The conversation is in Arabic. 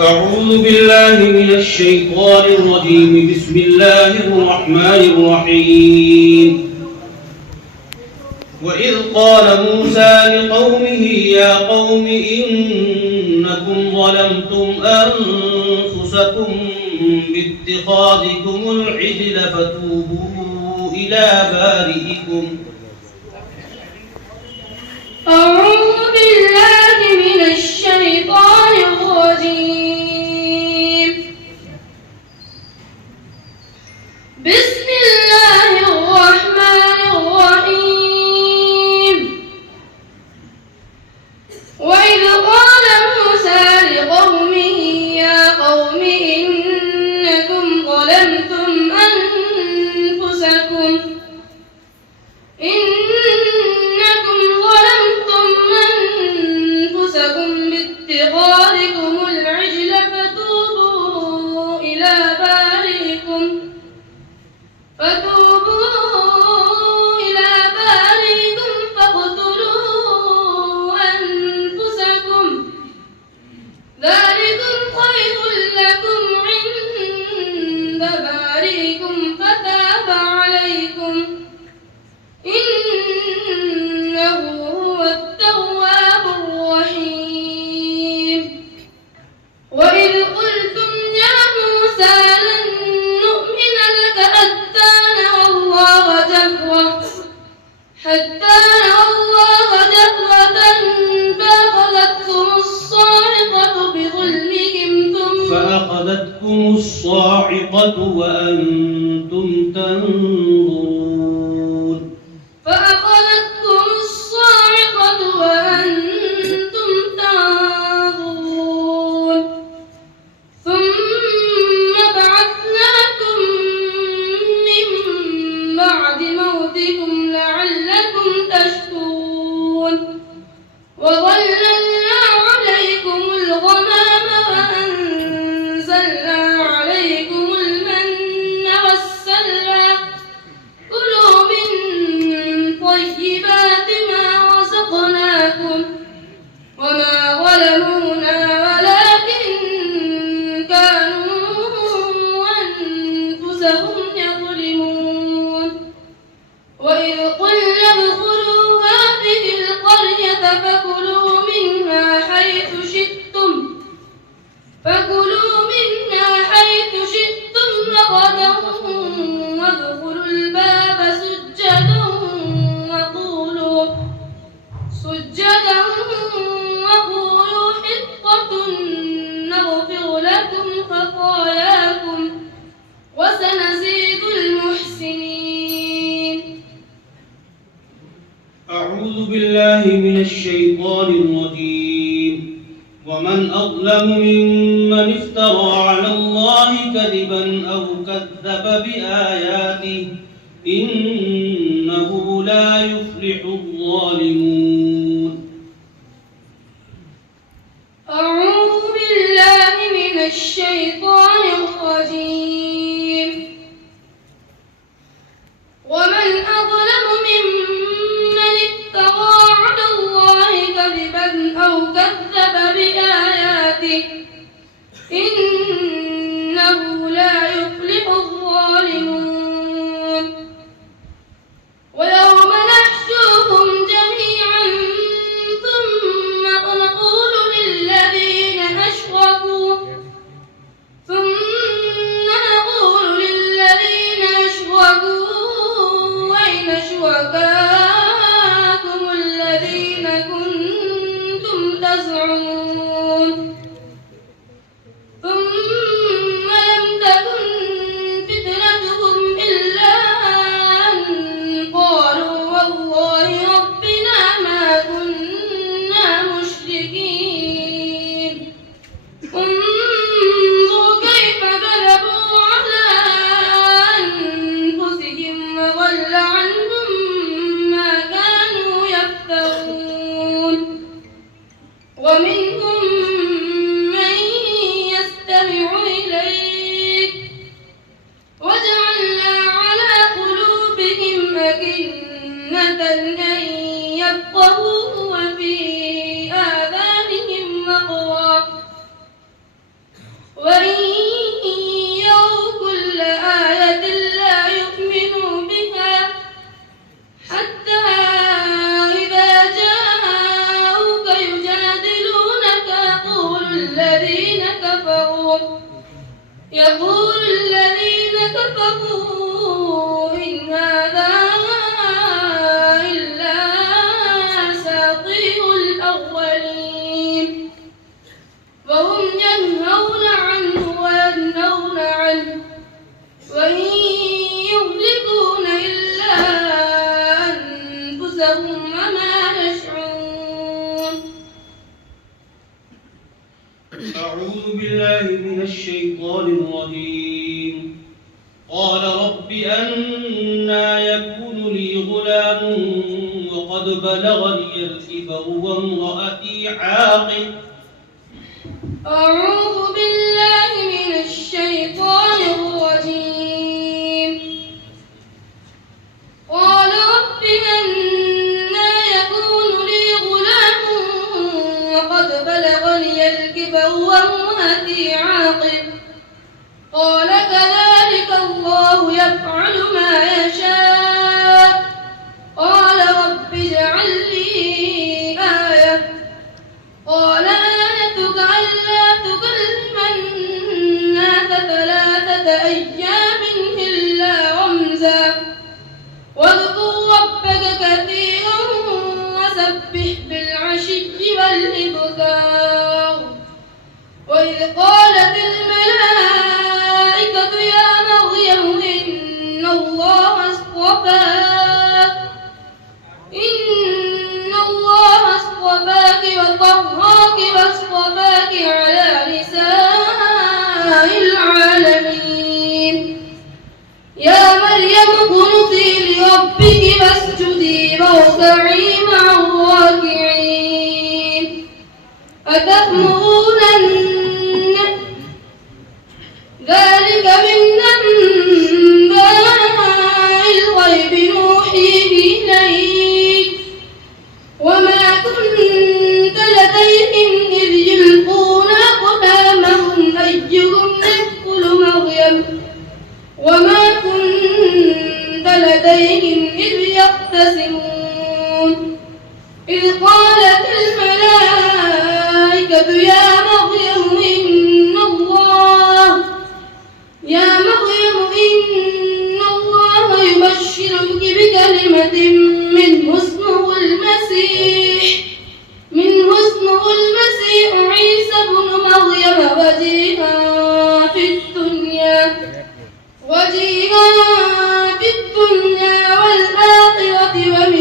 أعوذ بالله من الشيطان الرجيم. بسم الله الرحمن الرحيم. وإذ قال موسى لقومه يا قوم إنكم ظلمتم أنفسكم باتخاذكم العجل فتوبوا إلى بارئكم. أعوذ بالله من الشيطان الرجيم. بسم الله الرحمن الرحيم. وإذ قال موسى لقومه يا قوم إنكم ظلمتم أنفسكم باتخاذكم العجل فتوبوا إلى بارئكم فاقتلوا أنفسكم ذلكم خير لكم عند بارئكم فتاب عليكم إنه هو التواب الرحيم. وإذ قلتم يا موسى لن نؤمن لك حتى نرى الله جهرة فأخذتكم الصاعقة وأنتم تنظرون. ثم بعثناكم من بعد موتكم لعلكم تشكرون. وظللنا عليكم الغمام وأنزلنا عليكم المن والسلوى كلوا من طيبات ما رزقناكم وما ظلمونا ولكن كانوا أنفسهم يظلمون. وإذ قلنا ادخلوا هذه القرية فكلوا منها حيث شئتم رغدا وادخلوا الباب سجدا وقولوا حطة نغفر لكم خطاياكم وسنزيد المحسنين. أعوذ بالله من الشيطان الرجيم. ومن أظلم ممن افترى على الله كذبا أو كذب بآياته إنه لا يفلح الظالمون. أعوذ بالله من الشيطان الرجيم. ومن أظلم ممن افترى على الله كذبا أو كذب بآياته إنه لا يفلح الظالمون. ويوم نحشرهم جميعا وإن يروا كل آية لا يؤمنوا بها حتى إذا جاءوك يجادلونك يقول الذين كفروا إن هذا إلا أساطير الأولين وهم ينهون عنه وينهون عنه وإن يهلكون إلا أنفسهم وما يشعرون. أعوذ بالله من الشيطان الرجيم. قال رب أنى يكون لي غلام وقد بلغني الكبر وامرأتي عاقر. أعوذ بالله من الشيطان الرجيم. قال رب أنى يكون لي غلام وقد بلغني الكبر وامرأتي عاقر. قال كذلك الله يفعل ما يشاء. قال رب اجعل لي آية. قال آيتك ألا تكلم الناس 3 أيام إلا رمزا واذكر ربك كثيرا وسبح بالعشي والإبكار. وإذ قالت الملائكة يا مريم إن الله اصطفاك وطهرك واصطفاك على نساء العالمين. يا مريم اقنتي لربك واسجدي واركعي مع الراكعين. أتأمرون ذلك من أنباء الغيب نوحيه إليك وما كنت لديهم إذ يلقون أقلامهم أيهم يدخل مريم وما كنت لديهم إذ يختصمون. إذ قالت الملائكة يا مريم إن الله يبشرك بكلمة منه اسمه المسيح عيسى بن مريم وجيها في الدنيا والآخرة ومن